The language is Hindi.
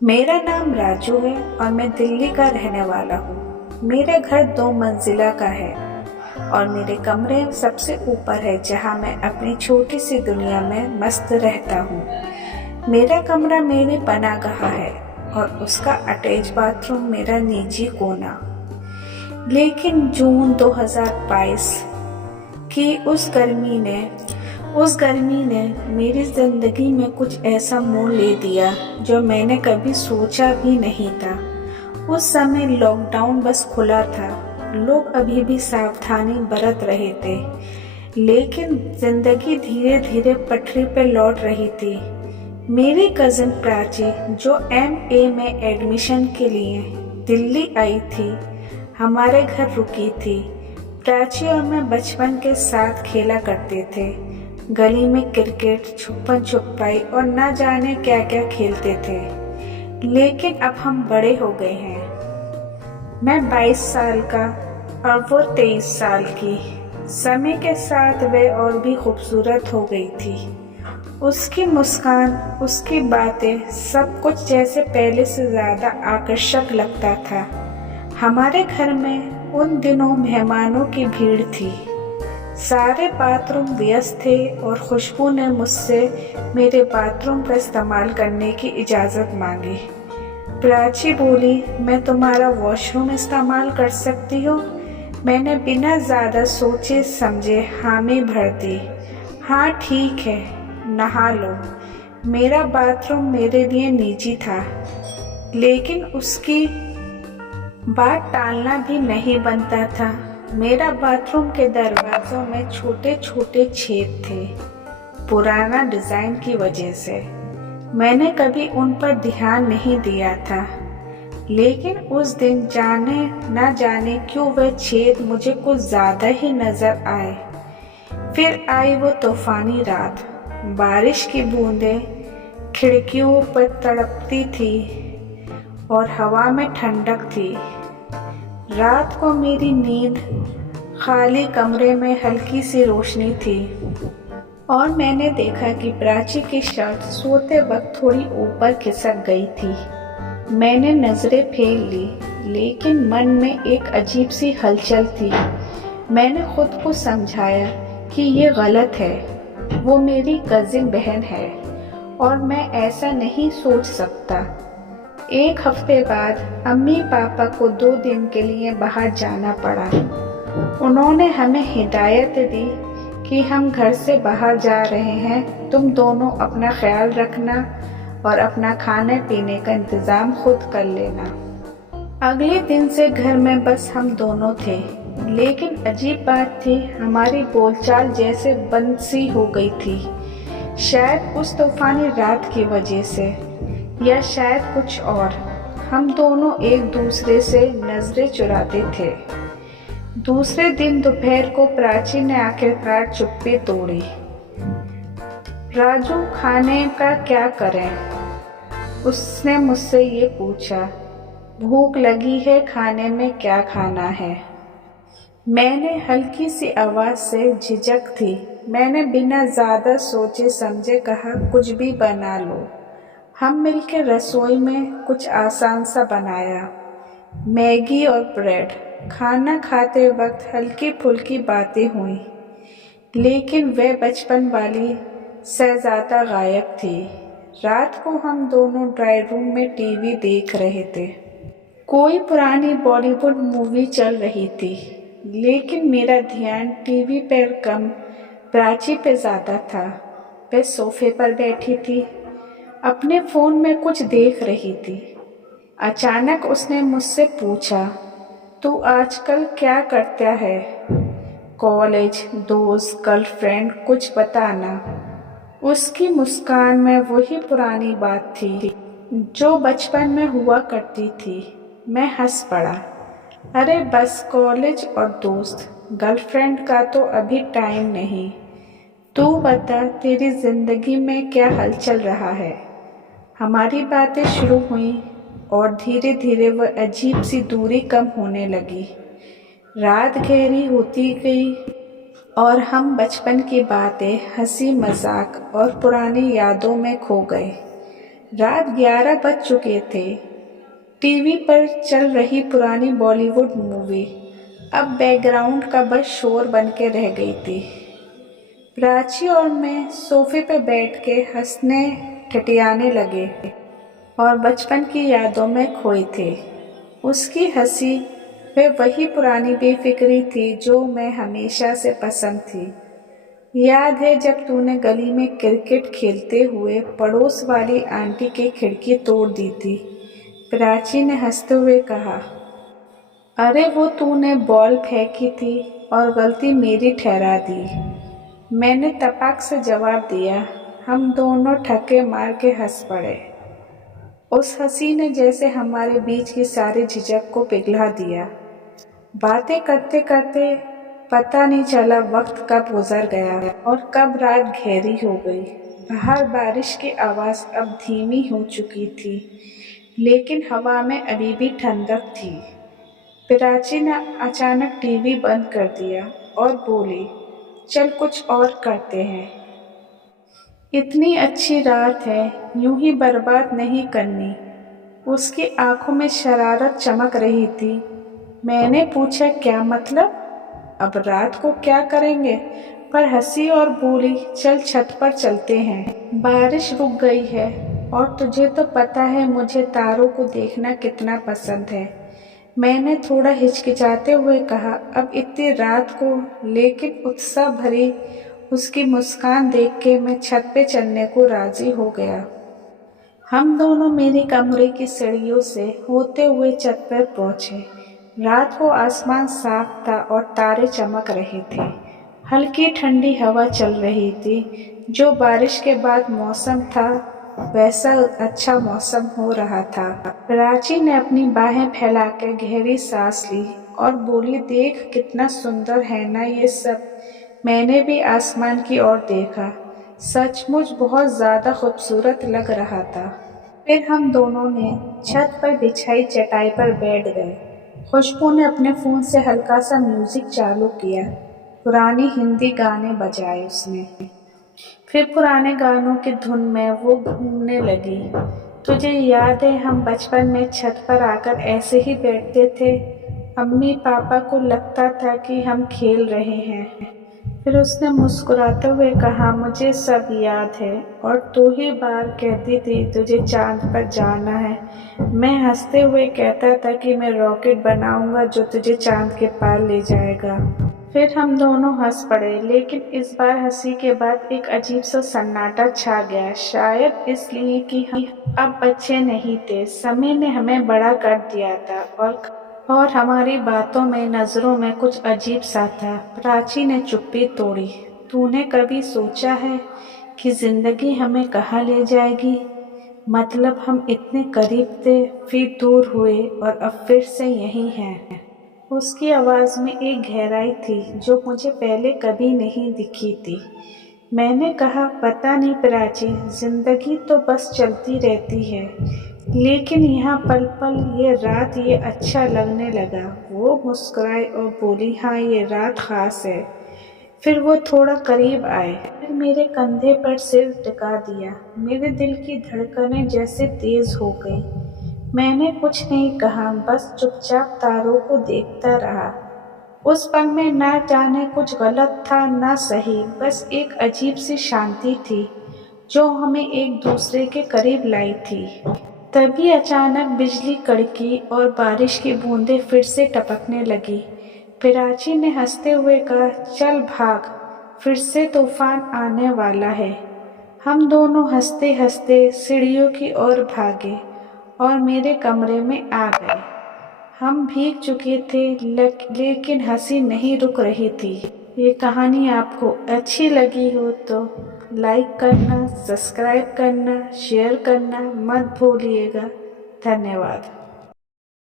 मेरा नाम राजू है और मैं दिल्ली का रहने वाला हूँ। मेरा घर 2 मंजिला का है और मेरे कमरे सबसे ऊपर है जहाँ मैं अपनी छोटी सी दुनिया में मस्त रहता हूँ। मेरा कमरा मेरी पनाहगाह है और उसका अटैच बाथरूम मेरा निजी कोना। लेकिन जून 2022 की उस गर्मी ने मेरी ज़िंदगी में कुछ ऐसा मोड़ ले दिया जो मैंने कभी सोचा भी नहीं था। उस समय लॉकडाउन बस खुला था, लोग अभी भी सावधानी बरत रहे थे, लेकिन ज़िंदगी धीरे धीरे पटरी पर लौट रही थी। मेरी कज़न प्राची जो MA में एडमिशन के लिए दिल्ली आई थी, हमारे घर रुकी थी। प्राची और मैं बचपन के साथ खेला करते थे। गली में क्रिकेट, छुपन छुपाई और न जाने क्या क्या खेलते थे। लेकिन अब हम बड़े हो गए हैं। मैं 22 साल का और वो 23 साल की। समय के साथ वह और भी खूबसूरत हो गई थी। उसकी मुस्कान, उसकी बातें, सब कुछ जैसे पहले से ज़्यादा आकर्षक लगता था। हमारे घर में उन दिनों मेहमानों की भीड़ थी। सारे बाथरूम व्यस्त थे और खुशबू ने मुझसे मेरे बाथरूम का इस्तेमाल करने की इजाज़त मांगी। प्राची बोली, मैं तुम्हारा वॉशरूम इस्तेमाल कर सकती हूँ? मैंने बिना ज़्यादा सोचे समझे हामी भर दी। हाँ ठीक है, नहा लो। मेरा बाथरूम मेरे लिए निजी था, लेकिन उसकी बात टालना भी नहीं बनता था। मेरा बाथरूम के दरवाज़ों में छोटे छोटे छेद थे, पुराना डिज़ाइन की वजह से। मैंने कभी उन पर ध्यान नहीं दिया था, लेकिन उस दिन जाने न जाने क्यों वह छेद मुझे कुछ ज़्यादा ही नज़र आए। फिर आई वो तूफ़ानी रात। बारिश की बूंदें खिड़कियों पर तड़पती थी और हवा में ठंडक थी। रात को मेरी नींद, खाली कमरे में हल्की सी रोशनी थी और मैंने देखा कि प्राची की शर्ट सोते वक्त थोड़ी ऊपर खिसक गई थी। मैंने नज़रें फेर ली, लेकिन मन में एक अजीब सी हलचल थी। मैंने खुद को समझाया कि ये गलत है, वो मेरी कज़िन बहन है और मैं ऐसा नहीं सोच सकता। एक हफ्ते बाद अम्मी पापा को 2 दिन के लिए बाहर जाना पड़ा। उन्होंने हमें हिदायत दी कि हम घर से बाहर जा रहे हैं, तुम दोनों अपना ख्याल रखना और अपना खाने पीने का इंतज़ाम खुद कर लेना। अगले दिन से घर में बस हम दोनों थे, लेकिन अजीब बात थी, हमारी बोलचाल जैसे बंद सी हो गई थी। शायद उस तूफ़ानी रात की वजह से या शायद कुछ और। हम दोनों एक दूसरे से नज़रें चुराते थे। दूसरे दिन दोपहर को प्राची ने आखिरकार चुप्पी तोड़ी। राजू, खाने का क्या करें? उसने मुझसे ये पूछा। भूख लगी है, खाने में क्या खाना है? मैंने हल्की सी आवाज़ से, झिझक थी, मैंने बिना ज़्यादा सोचे समझे कहा, कुछ भी बना लो। हम मिलकर रसोई में कुछ आसान सा बनाया, मैगी और ब्रेड। खाना खाते वक्त हल्की फुल्की बातें हुई, लेकिन वह बचपन वाली शहज़ादा गायब थी। रात को हम दोनों ड्राइंग रूम में टीवी देख रहे थे। कोई पुरानी बॉलीवुड मूवी चल रही थी, लेकिन मेरा ध्यान टीवी पर कम प्राची पे ज़्यादा था। वह सोफे पर बैठी थी, अपने फ़ोन में कुछ देख रही थी। अचानक उसने मुझसे पूछा, तू आजकल क्या करता है? कॉलेज, दोस्त, गर्लफ्रेंड, कुछ बताना। उसकी मुस्कान में वही पुरानी बात थी जो बचपन में हुआ करती थी। मैं हंस पड़ा। अरे बस कॉलेज और दोस्त, गर्लफ्रेंड का तो अभी टाइम नहीं। तू बता, तेरी ज़िंदगी में क्या हलचल रहा है? हमारी बातें शुरू हुई और धीरे धीरे वह अजीब सी दूरी कम होने लगी। रात गहरी होती गई और हम बचपन की बातें, हंसी मजाक और पुरानी यादों में खो गए। रात 11 बज चुके थे। टीवी पर चल रही पुरानी बॉलीवुड मूवी अब बैकग्राउंड का बस शोर बन के रह गई थी। प्राची और मैं सोफे पर बैठ के हंसने ठिठियाने लगे और बचपन की यादों में खोए थे। उसकी हंसी वह वही पुरानी बेफिक्री थी जो मैं हमेशा से पसंद थी। याद है जब तूने गली में क्रिकेट खेलते हुए पड़ोस वाली आंटी की खिड़की तोड़ दी थी? प्राची ने हंसते हुए कहा। अरे वो तूने बॉल फेंकी थी और गलती मेरी ठहरा दी, मैंने तपाक से जवाब दिया। हम दोनों ठक्के मार के हंस पड़े। उस हंसी ने जैसे हमारे बीच की सारी झिझक को पिघला दिया। बातें करते करते पता नहीं चला वक्त कब गुजर गया और कब रात गहरी हो गई। बाहर बारिश की आवाज़ अब धीमी हो चुकी थी, लेकिन हवा में अभी भी ठंडक थी। प्राची ने अचानक टीवी बंद कर दिया और बोली, चल कुछ और करते हैं। इतनी अच्छी रात है, यूं ही बर्बाद नहीं करनी। उसकी आंखों में शरारत चमक रही थी। मैंने पूछा, क्या मतलब? अब रात को क्या करेंगे? पर हंसी और बोली, चल छत पर चलते हैं, बारिश रुक गई है और तुझे तो पता है मुझे तारों को देखना कितना पसंद है। मैंने थोड़ा हिचकिचाते हुए कहा, अब इतनी रात को, लेकिन उत्साह भरी उसकी मुस्कान देख के मैं छत पे चलने को राजी हो गया। हम दोनों मेरे कमरे की सीढ़ियों से होते हुए छत पर पहुंचे। रात को आसमान साफ था और तारे चमक रहे थे। हल्की ठंडी हवा चल रही थी। जो बारिश के बाद मौसम था वैसा अच्छा मौसम हो रहा था। प्राची ने अपनी बाहें फैलाकर गहरी सांस ली और बोली, देख कितना सुंदर है ना ये सब। मैंने भी आसमान की ओर देखा, सचमुच बहुत ज़्यादा खूबसूरत लग रहा था। फिर हम दोनों ने छत पर बिछाई चटाई पर बैठ गए। खुशबू ने अपने फ़ोन से हल्का सा म्यूज़िक चालू किया। पुरानी हिंदी गाने बजाए उसने। फिर पुराने गानों की धुन में वो घूमने लगी। तुझे याद है हम बचपन में छत पर आकर ऐसे ही बैठते थे? अम्मी पापा को लगता था कि हम खेल रहे हैं। फिर उसने मुस्कुराते हुए कहा, मुझे सब याद है और तू ही बार कहती थी तुझे चांद पर जाना है। मैं हंसते हुए कहता था कि मैं रॉकेट बनाऊंगा जो तुझे चांद के पार ले जाएगा। फिर हम दोनों हंस पड़े, लेकिन इस बार हंसी के बाद एक अजीब सा सन्नाटा छा गया। शायद इसलिए कि हम अब बच्चे नहीं थे, समय ने हमें बड़ा कर दिया था और हमारी बातों में, नज़रों में कुछ अजीब सा था। प्राची ने चुप्पी तोड़ी। तूने कभी सोचा है कि ज़िंदगी हमें कहाँ ले जाएगी? मतलब हम इतने करीब थे, फिर दूर हुए और अब फिर से यहीं हैं। उसकी आवाज़ में एक गहराई थी जो मुझे पहले कभी नहीं दिखी थी। मैंने कहा, पता नहीं प्राची, ज़िंदगी तो बस चलती रहती है, लेकिन यहाँ पल पल, ये रात, ये अच्छा लगने लगा। वो मुस्कुराई और बोली, हाँ ये रात ख़ास है। फिर वो थोड़ा करीब आए, फिर मेरे कंधे पर सिर टिका दिया। मेरे दिल की धड़कनें जैसे तेज़ हो गई। मैंने कुछ नहीं कहा, बस चुपचाप तारों को देखता रहा। उस पल में ना जाने कुछ गलत था ना सही, बस एक अजीब सी शांति थी जो हमें एक दूसरे के करीब लाई थी। तभी अचानक बिजली कड़की और बारिश की बूंदें फिर से टपकने लगी। प्राची ने हंसते हुए कहा, चल भाग, फिर से तूफान आने वाला है। हम दोनों हंसते हंसते सीढ़ियों की ओर भागे और मेरे कमरे में आ गए। हम भीग चुके थे, लेकिन हंसी नहीं रुक रही थी। ये कहानी आपको अच्छी लगी हो तो लाइक करना, सब्सक्राइब करना, शेयर करना मत भूलिएगा। धन्यवाद।